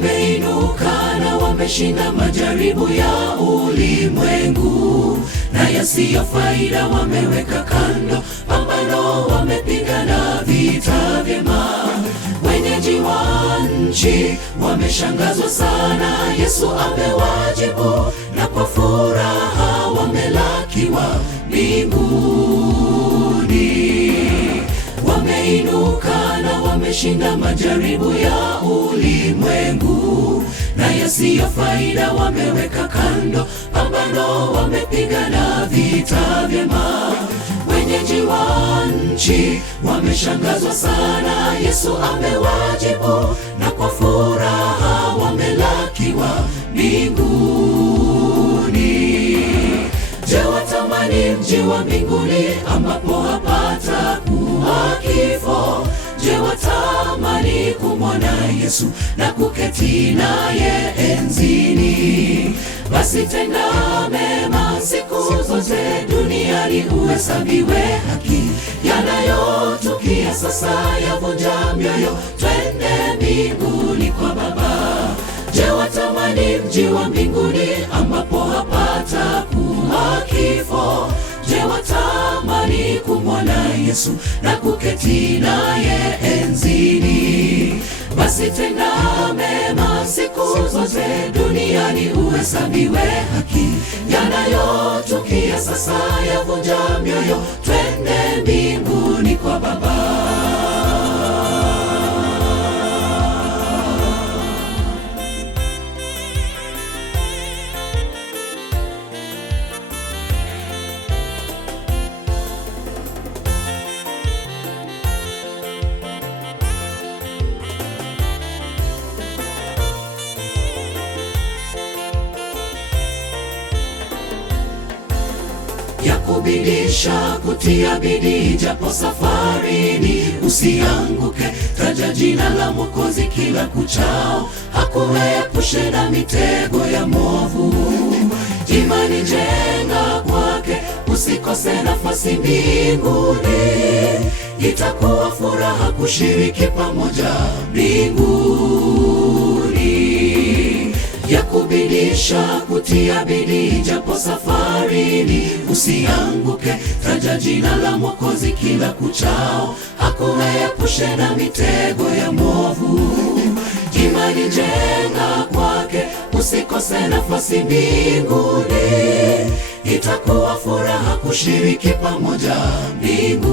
Wameinuka na wameshinda majaribu ya ulimwengu, na yasiyo faida wameweka kando. Pambano wamepigana vita vyema. Wenyeji wa nchi wameshangazwa sana. Yesu amewajibu, na kwa furaha wamelakiwa mbinguni. Wameinuka na wameshinda majaribu ya ulimwengu, na yasiyo faida wameweka kando. Pambano wamepigana vita vyema. Wenyeji wa nchi wameshangazwa sana. Yesu amewajibu, na kwa furaha wamelakiwa mbinguni. Je, watamani mji wa mbinguni ambapo hapata kuwa kifo? Je, watamani kumwona Yesu na kuketi naye enzini? Basi tenda mema siku zote duniani, uhesabiwe haki. Yanayotukia sasa yavunja mioyo, twende mbinguni kwa Baba. Je, watamani mji wa mbinguni ambapo hapata kuwa kifo? Je, watamani kumwona Yesu na kuketi naye enzini? Basi tenda mema siku zote duniani, uhesabiwe haki. Yanayotukia sasa yavunja mioyo, twende mbinguni kwa Baba. Yakubidisha kutia bidii japo safarini, usianguke. Taja jina la Mwokozi kila kuchao, hakuepushe na mitego ya mwovu. Imani jenga kwake, usikose nafasi mbinguni. Itakuwa furaha kushiriki pamoja mbinguni. Yakubidisha kutia bidii japo safarini, usianguke. Taja jina la Mwokozi kila kuchao, hakuepushe na mitego ya mwovu. Imani jenga kwake, usikose nafasi mbinguni. Itakuwa furaha kushiriki pamoja mbinguni.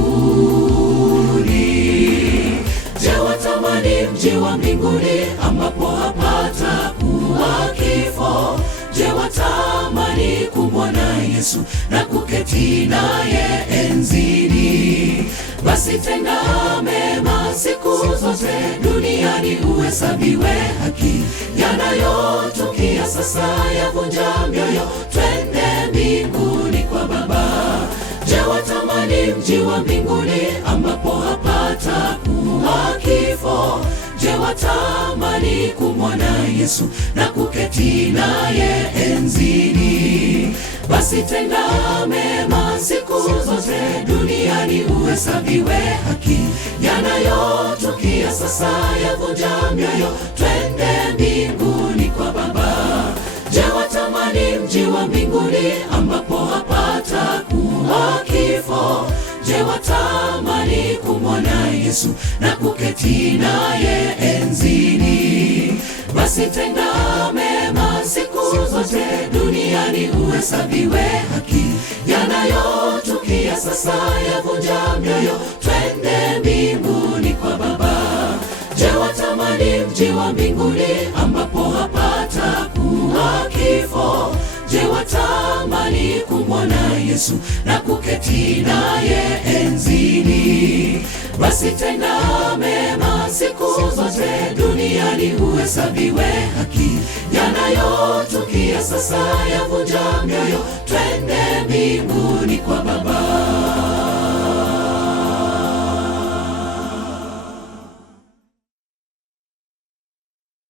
Je, watamani mji wa mbinguni ambapo hapata kuwa kifo? Je, watamani kumwona Yesu na kuketi naye enzini? Basi tenda mema siku zote duniani, uhesabiwe haki. Yanayotukia sasa yavunja mioyo, twende mbinguni kwa Baba. Je, watamani mji wa mbinguni ambapo hapata kuwa kifo? Je, watamani kumwona Yesu na kuketi naye enzini? Basi tenda mema siku zote duniani, uhesabiwe haki. Yanayotukia sasa yavunja mioyo, twende mbinguni kwa Baba. Je, watamani mji wa mbinguni ambapo hapata kuwa kifo? Je, watamani kumwona Yesu na kuketi naye enzini? Basi tenda mema siku zote duniani, uhesabiwe haki. Yanayotukia sasa yavunja mioyo, twende mbinguni kwa Baba. Je, watamani mji wa mbinguni ambapo hapata kuwa kifo? Je, watamani kumwona Yesu na kuketi naye enzini? Basi tenda mema siku zote duniani, uhesabiwe haki. Yanayotukia sasa yavunja mioyo, twende mbinguni kwa Baba.